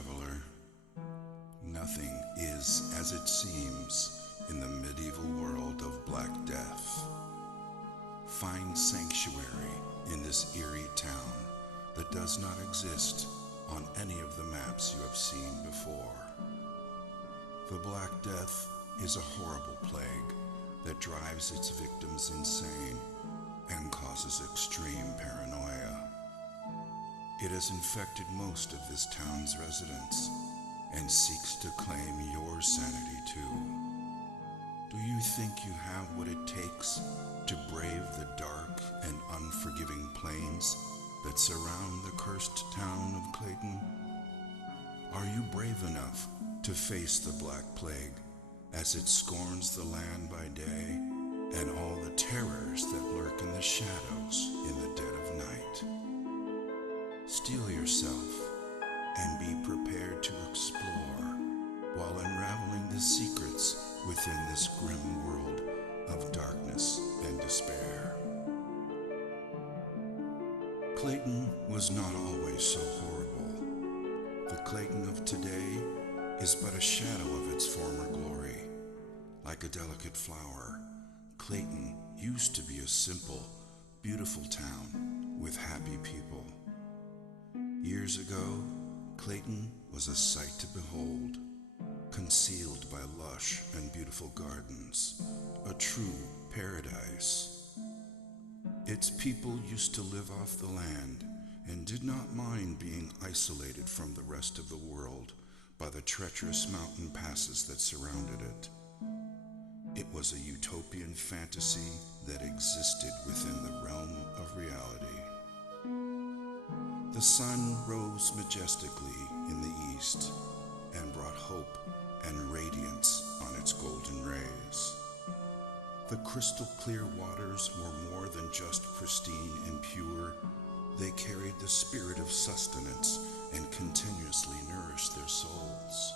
traveler. Nothing is as it seems in the medieval world of Black Death. Find sanctuary in this eerie town that does not exist on any of the maps you have seen before. The Black Death is a horrible plague that drives its victims insane and causes extreme paranoia. It has infected most of this town's residents and seeks to claim your sanity too. Do you think you have what it takes to brave the dark and unforgiving plains that surround the cursed town of Clayton? Are you brave enough to face the Black Plague as it scorns the land by day and all the terrors that lurk in the shadows in the dead of night? Steel yourself and be prepared to explore while unraveling the secrets within this grim world of darkness and despair. Clayton was not always so horrible. The Clayton of today is but a shadow of its former glory. Like a delicate flower, Clayton used to be a simple, beautiful town with happy people. Years ago, Clayton was a sight to behold, concealed by lush and beautiful gardens, a true paradise. Its people used to live off the land and did not mind being isolated from the rest of the world by the treacherous mountain passes that surrounded it. It was a utopian fantasy that existed within the realm of reality. The sun rose majestically in the east and brought hope and radiance on its golden rays. The crystal clear waters were more than just pristine and pure. They carried the spirit of sustenance and continuously nourished their souls.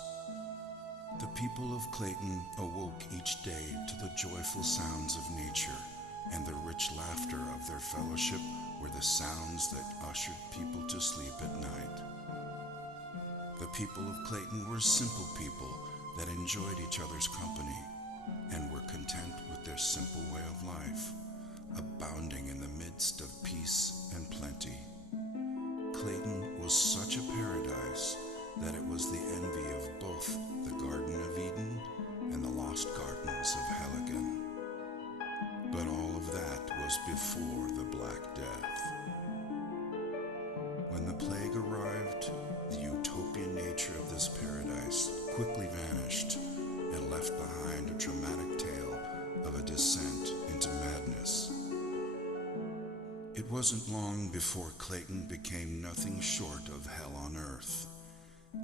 The people of Clayton awoke each day to the joyful sounds of nature, and the rich laughter of their fellowship were the sounds that ushered people to sleep at night. The people of Clayton were simple people that enjoyed each other's company and were content with their simple way of life, abounding in the midst of peace and plenty. Clayton was such a paradise that it was the envy of both the Garden of Eden and the lost gardens of Helligan. But all of that was before the Black Death. When the plague arrived, the utopian nature of this paradise quickly vanished and left behind a dramatic tale of a descent into madness. It wasn't long before Clayton became nothing short of hell on earth,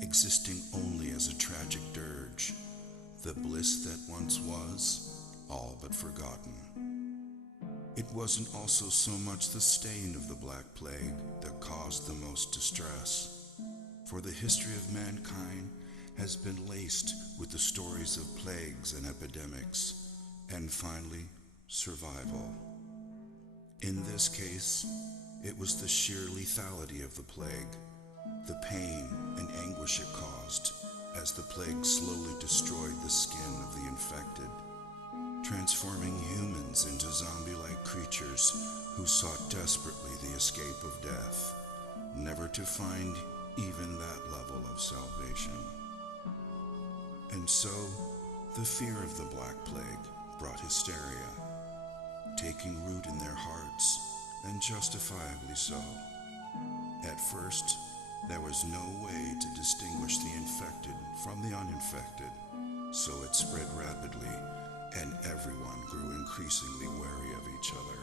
existing only as a tragic dirge, the bliss that once was, all but forgotten. It wasn't also so much the stain of the Black Plague that caused the most distress, for the history of mankind has been laced with the stories of plagues and epidemics, and finally, survival. In this case, it was the sheer lethality of the plague, the pain and anguish it caused as the plague slowly destroyed the skin of the infected, transforming humans into zombie-like creatures who sought desperately the escape of death, never to find even that level of salvation. And so, the fear of the Black Plague brought hysteria, taking root in their hearts, and justifiably so. At first, there was no way to distinguish the infected from the uninfected, so it spread rapidly, and everyone grew increasingly wary of each other.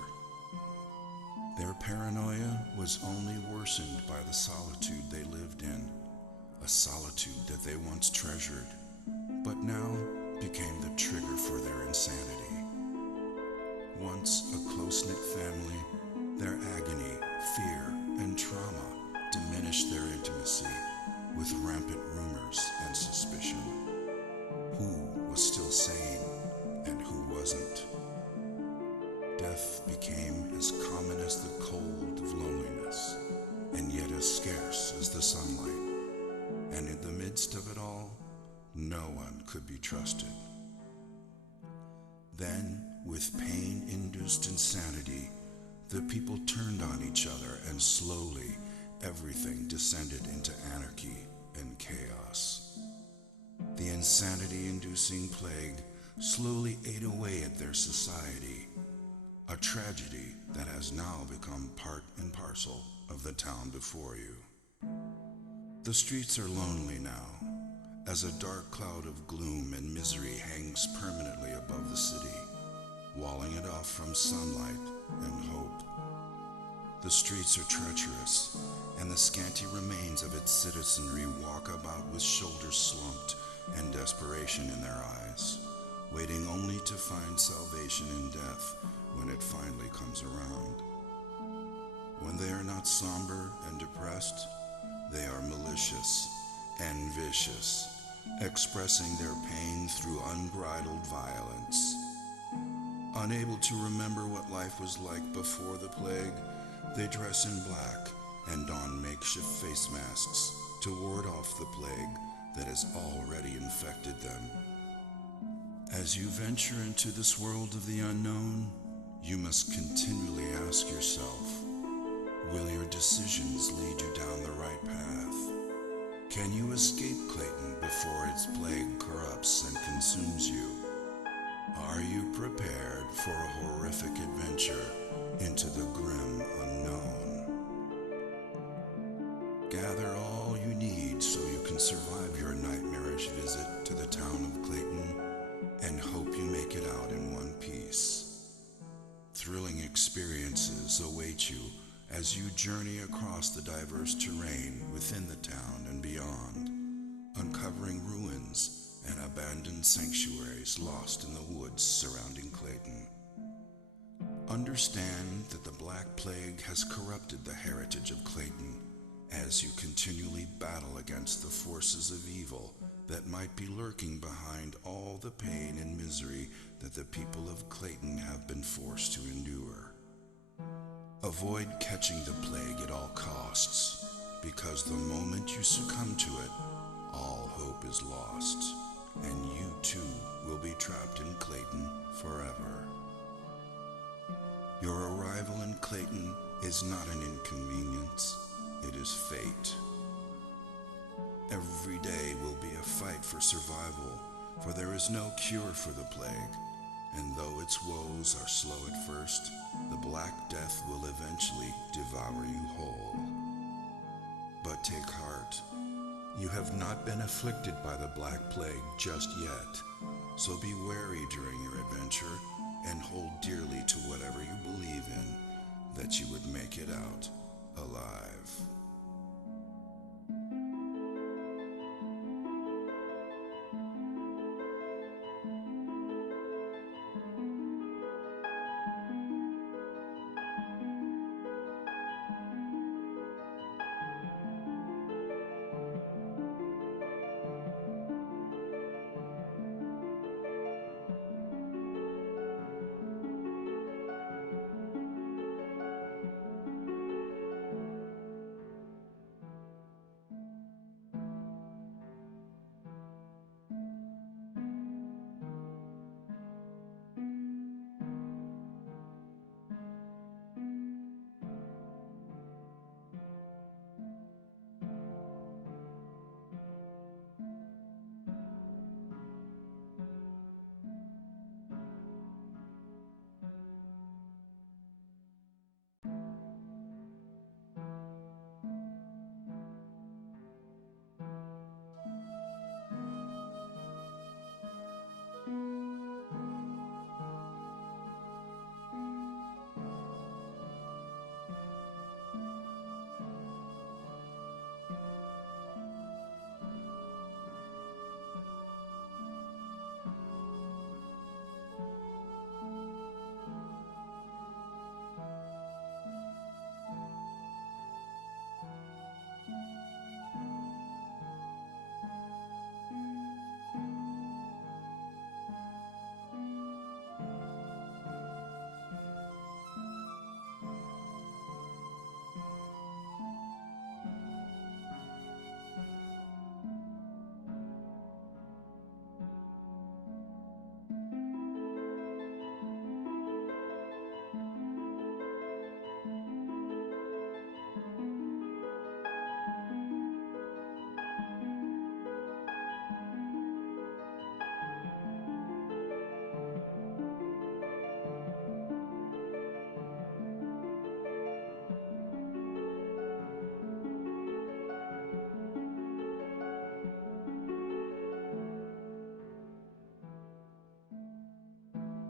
Their paranoia was only worsened by the solitude they lived in, a solitude that they once treasured, but now became the trigger for their insanity. Once a close-knit family, their agony, fear, and trauma diminished their intimacy with rampant rumors and suspicion. Who was still sane and who wasn't? Death became as common as the cold of loneliness, and yet as scarce as the sunlight. and in the midst of it all, no one could be trusted. Then, with pain-induced insanity, the people turned on each other, and slowly everything descended into anarchy and chaos. The insanity-inducing plague slowly ate away at their society, a tragedy that has now become part and parcel of the town before you. The streets are lonely now, as a dark cloud of gloom and misery hangs permanently above the city, walling it off from sunlight and hope. The streets are treacherous, and the scanty remains of its citizenry walk about with shoulders slumped and desperation in their eyes, waiting only to find salvation in death when it finally comes around. When they are not somber and depressed, they are malicious and vicious, expressing their pain through unbridled violence. Unable to remember what life was like before the plague, they dress in black and don makeshift face masks to ward off the plague that has already infected them. As you venture into this world of the unknown, you must continually ask yourself, will your decisions lead you down the right path? Can you escape Clayton before its plague corrupts and consumes you? Are you prepared for a horrific adventure into the grim unknown? Gather all you need so you can survive your nightmarish visit to the town of Clayton, and hope you make it out in one piece. Thrilling experiences await you as you journey across the diverse terrain within the town and beyond, uncovering ruins and abandoned sanctuaries lost in the woods surrounding Clayton. Understand that the Black Plague has corrupted the heritage of Clayton as you continually battle against the forces of evil that might be lurking behind all the pain and misery that the people of Clayton have been forced to endure. Avoid catching the plague at all costs, because the moment you succumb to it, all hope is lost, and you too will be trapped in Clayton forever. Your arrival in Clayton is not an inconvenience, it is fate. Every day will be a fight for survival, for there is no cure for the plague, and though its woes are slow at first, the Black Death will eventually devour you whole. But take heart, you have not been afflicted by the Black Plague just yet, so be wary during your adventure and hold dearly to whatever you believe in, that you would make it out alive.